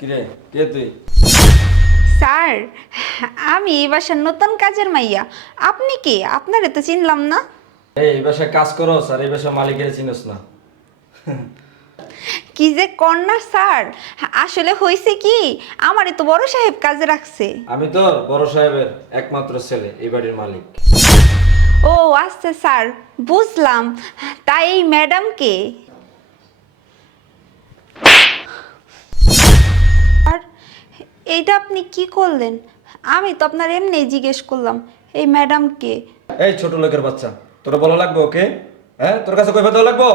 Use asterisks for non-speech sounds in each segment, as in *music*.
কিরে কে তুই? স্যার আমি এই বাসার নতুন কাজের মাইয়া। আপনি কে? আপনারে তো চিনলাম না। এই এই বাসায় কাজ করো আর এই বাসার মালিকের চিনিস না। কি যে কন্যা স্যার আসলে হয়েছে কি আমারে তো বড় সাহেব কাজে রাখছে। আমি তো বড় সাহেবের একমাত্র ছেলে এই বাড়ির মালিক। ও আচ্ছা স্যার বুঝলাম। তাই এই ম্যাডামকে? আর এইটা আপনি কি করলেন? আমি তো আপনার এমনি জিজ্ঞেস করলাম এই ম্যাডাম কে? এই ছোট লোকের বাচ্চা তোর বলা লাগবে ওকে? হ্যাঁ তোর কাছে কৈফা দেওয়া লাগবো?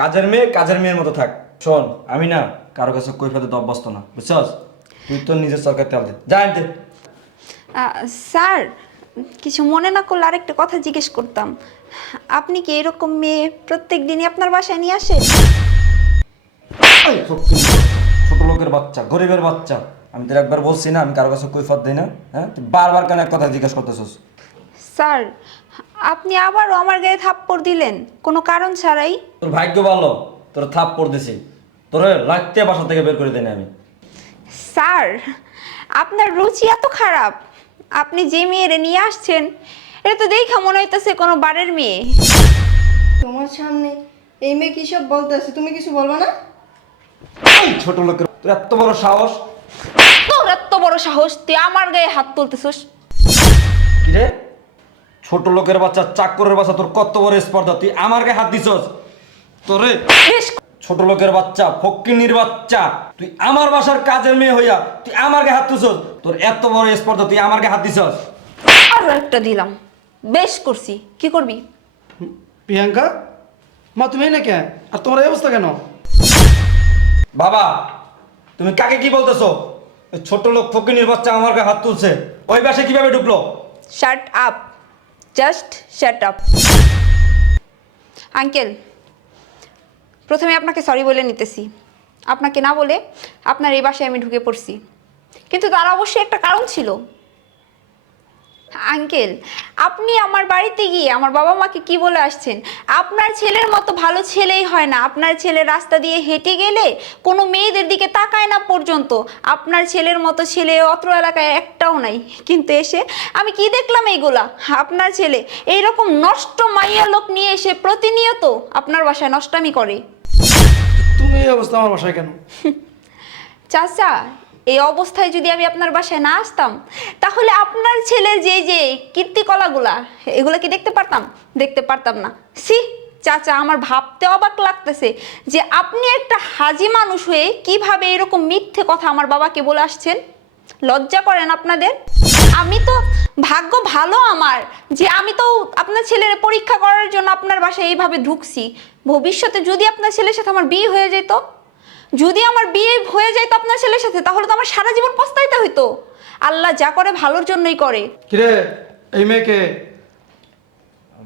কাজের মেয়ে কাজের মেয়ের মতো থাক। শোন আমি না কারও কাছে কৈফা দিতে অভ্যস্ত না বুঝছস? তুই তোর নিজের সরকার তেল দে। যা আনতে। স্যার কিছু মনে না করলে আরেকটা কথা জিজ্ঞেস করতাম। আপনি কি এরকম মেয়ে প্রত্যেক দিনই আপনার বাসায় নিয়ে আসেন? ছোট লোকের বাচ্চা গরিবের বাচ্চা। আমি তোর একবার বলছি না আমি কারও কাছে কৈফত দিই না হ্যাঁ? তুই বারবার কেন এক কথা জিজ্ঞাসা করতেছিস? স্যার আপনি আবারও আমার গায়ে থাপ্পড় দিলেন। কোনো কারণ ছাড়াই। তোর ভাগ্য ভালো তোর থাপ পড়তেছি তোর লাগতে বাসা থেকে বের করে দেয় আমি। স্যার আপনার রুচি এত খারাপ। আপনি যে মেয়েরে নিয়ে আসছেন এটা তো দেখা মনে হইতেছে কোনো বারের মেয়ে। তোমার সামনে এই মেয়ে কি সব বলতেছে? তুমি কিছু বলব না? এই ছোট লোকের তোর এত বড় সাহস? তোর এত বড় সাহস তুই আমার গায়ে হাত তুলতেছিস। কিরে? ছোট লোকের বাচ্চা চাকরের বাচ্চা তোর কত বড় স্পর্ধা? তুই আমার গায়ে হাত দিছস? তোরে? বেশ ছোট লোকের বাচ্চা ফকিনির বাচ্চা তুই আমার বাসার কাজের মেয়ে হইয়া তুই আমার গায়ে হাত দিছস তোর এত বড় স্পর্ধা তুই আমার গায়ে হাত দিছস? আরও একটা দিলাম। বেশ করছি। কি করবি? প্রিয়াঙ্কা? মা তুমি না কে? আর তোমার এই অবস্থা কেন? বাবা, তুমি কাকে কি বলতেছো? ছোট লোক ফকিনির বাচ্চা আমার গায়ে হাত তুলছে। ওই বাসে কীভাবে ঢুকলো? Shut up just shut up uncle প্রথমে আপনাকে সরি বলে নিতেছি। আপনাকে না বলে আপনার এই বাসায় আমি ঢুকে পড়ছি। কিন্তু তার অবশ্যই একটা কারণ ছিল। আঙ্কেল আপনি আমার বাড়িতে গিয়ে আমার বাবা মাকে কি বলে আসছেন? আপনার ছেলের মতো ভালো ছেলেই হয় না। আপনার ছেলে রাস্তা দিয়ে হেঁটে গেলে কোনো মেয়েদের দিকে তাকায় না পর্যন্ত। আপনার ছেলের মতো ছেলে অত্র এলাকায় একটাও নাই। কিন্তু এসে আমি কি দেখলাম এইগুলা? আপনার ছেলে এইরকম নষ্ট মাইয়া লোক নিয়ে এসে প্রতিনিয়ত আপনার বাসায় নষ্টামি করে। তুমি এই অবস্থা আমার বাসায় কেন? *laughs* চাচা এই অবস্থায় যদি আমি আপনার বাসায় না আসতাম, তাহলে আপনার ছেলে যে যে কীর্তিকলাগুলা এগুলো কি দেখতে পারতাম? দেখতে পারতাম না। সি চাচা, আমার ভাবতে অবাক লাগতেছে যে আপনি একটা হাজি মানুষ হয়ে কীভাবে এরকম মিথ্যে কথা আমার বাবাকে বলে আসছেন? লজ্জা করেন আপনাদের? আমি তো, ভাগ্য ভালো আমার যে আমি তো আপনার ছেলের পরীক্ষা করার জন্য আপনার বাসায় এইভাবে ঢুকছি। ভবিষ্যতে যদি আপনার ছেলের সাথে আমার বিয়ে হয়ে যেত যদি আমার বিয়ে হয়ে যায় তো আপনার ছেলের সাথে তাহলে তো আমার সারা জীবন পস্তাইতে হইতো। আল্লাহ যা করে ভালোর জন্যই করে। কিরে এই মেয়েকে?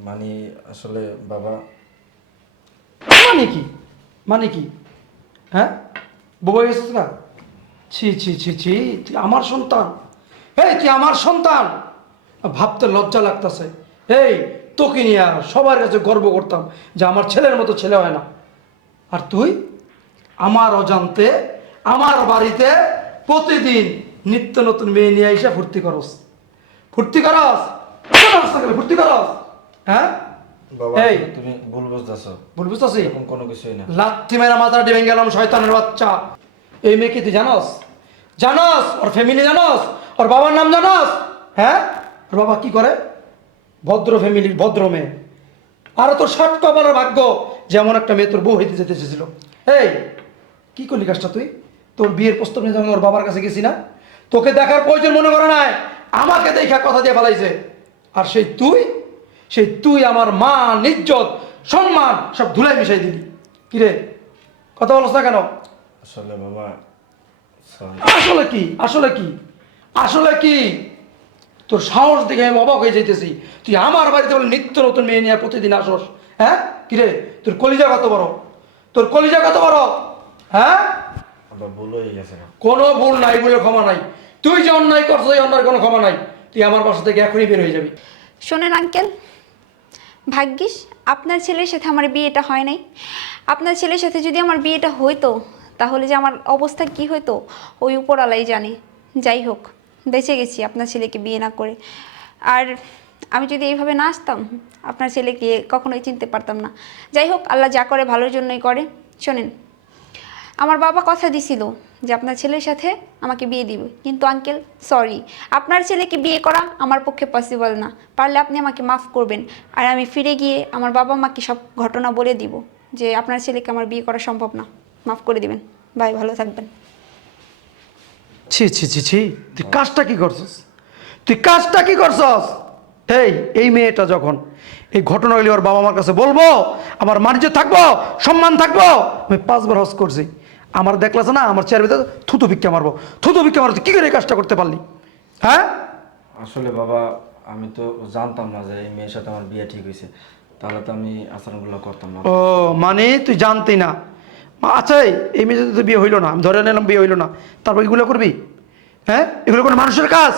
মানে আসলে বাবা। মানে কি? মানে কি? হ্যাঁ? বউ গেছিস না? ছি ছি ছি ছি তুই আমার সন্তান। এই তুই আমার সন্তান! ভাবতে লজ্জা লাগতেছে। এই তোকে নিয়ে আর সবার কাছে গর্ব করতাম যে আমার ছেলের মতো ছেলে হয় না। আর তুই? আমার অজান্তে আমার বাড়িতে প্রতিদিন নিত্য নতুন মেয়ে নিয়ে এসে ফুর্তি করস। ফুর্তি করস? ফুর্তি করস? হ্যাঁ? বাবা এই তুমি ভুল বুঝতেছো। ভুল বুঝতেছি? এরকম কোনো কিছুই না। লাথি মেরা গেলাম শয়তানের বাচ্চা। এই মেয়েকে তুই জানস? জানস? ওর ফ্যামিলি জানস? ওর বাবার নাম জানস? হ্যাঁ? ওর বাবা কি করে? ভদ্র ফ্যামিলির ভদ্র মেয়ে। আর তোর ষাট কপালের ভাগ্য যেমন একটা মেয়ে তোর বউ হইতে যেতে চেয়েছিল। এই কি করলি কাজটা তুই? তোর বিয়ের প্রস্তাব নিয়ে যখন ওর বাবার কাছে গেছি না তোকে দেখার প্রয়োজন মনে করে নাই। আমাকে দেখা কথা দিয়ে ফেলাইছে। আর সেই তুই সেই তুই আমার মান ইজ্জত সম্মান সব ধুলাই মিশাই দিলি। কিরে কথা বলছ না কেন? আসলে বাবা আসলে কি? আসলে কি? আসলে কি? তোর সাহস দেখে আমি অবাক হয়ে যাইতেছি। তুই আমার বাড়িতে বলে নিত্য নতুন মেয়ে নিয়ে প্রতিদিন আসস। হ্যাঁ? কিরে তোর কলিজা কত বড়? তোর কলিজা কত বড়? হ্যাঁ? বাবা ভুল হয়ে গেছে কোনো ভুল নাই বলে ক্ষমা নাই। তুই যে অন্যায় করছ এই অন্যায় কোনো ক্ষমা নাই। তুই আমার বাসা থেকে এখনই বের হয়ে যাবি। শোনেন আঙ্কেল। ভাগ্যিস আপনার ছেলের সাথে আমার বিয়েটা হয় নাই। আপনার ছেলের সাথে যদি আমার বিয়েটা হইতো তাহলে যে আমার অবস্থা কি হতো ওই উপরালাই জানে। যাই হোক বেঁচে গেছি আপনার ছেলেকে বিয়ে না করে। আর আমি যদি এইভাবে না আসতাম আপনার ছেলেকে কখনোই চিনতে পারতাম না। যাই হোক আল্লাহ যা করে ভালোর জন্যই করে। শোনেন আমার বাবা কথা দিছিল যে আপনার ছেলের সাথে আমাকে বিয়ে দিবে। কিন্তু আঙ্কেল সরি আপনার ছেলেকে বিয়ে করা আমার পক্ষে পসিবল না। পারলে আপনি আমাকে মাফ করবেন। আর আমি ফিরে গিয়ে আমার বাবা মাকে সব ঘটনা বলে দিব যে আপনার ছেলেকে আমার বিয়ে করা সম্ভব না। মাফ করে দিবেন। ভাই, ভালো থাকবেন। ছি ছি ছি ছি, তুই কাজটা কি করছস? তুই কাজটা কি করছস? এই এই মেয়েটা যখন এই ঘটনাগুলি ওর বাবা মার কাছে বলব, আমার মানিজ্য থাকব, সম্মান থাকব, আমি পাঁচবার হজ করছি। আমার দেখলাস না আমার চেয়ার ভিতরে থুতু ভিক্ষা মারবো। থুতু ভিক্ষা মারতে কি করে এই কাজটা করতে পারলি? হ্যাঁ? আসলে বাবা আমি তো জানতাম না যে এই মেয়ের সাথে আমার বিয়ে ঠিক হয়েছে। তাহলে তো আমি আচরণগুলো করতাম না। ও মানে তুই জানতি না? আচ্ছা এই, এই মেয়ে তো বিয়ে হইল না। আমি ধরে নিলাম বিয়ে হইল না। তারপর এগুলো করবি? হ্যাঁ? এগুলো কোনো মানুষের কাজ?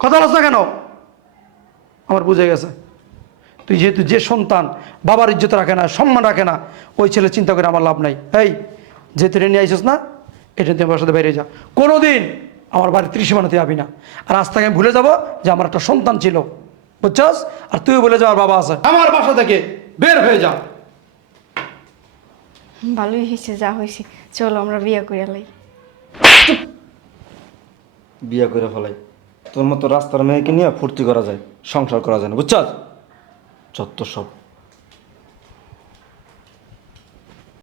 কথা বলছ না কেন? আমার বুঝে গেছে। তুই যেহেতু যে সন্তান বাবার ইজ্জত রাখে না সম্মান রাখে না ওই ছেলে চিন্তা করে আমার লাভ নাই। এই যে তুই নিয়ে আইসিস না এটা তুই আমার সাথে বেরিয়ে যা। কোনো দিন আমার বাড়ির ত্রিসীমানাতে যাবি না। আর আজ থেকে আমি ভুলে যাব যে আমার একটা সন্তান ছিল। বুঝছস? আর তুইও বলে যা আমার বাবা আছে। আমার বাসা থেকে বের হয়ে যা। ভালোই হয়েছে যা হয়েছে। চলো আমরা বিয়ে করে লাই বিয়ে করে ফেলাই। তোর মতো রাস্তার মেয়েকে নিয়ে ফুর্তি করা যায় সংসার করা যায় না। বুঝছস? যত সব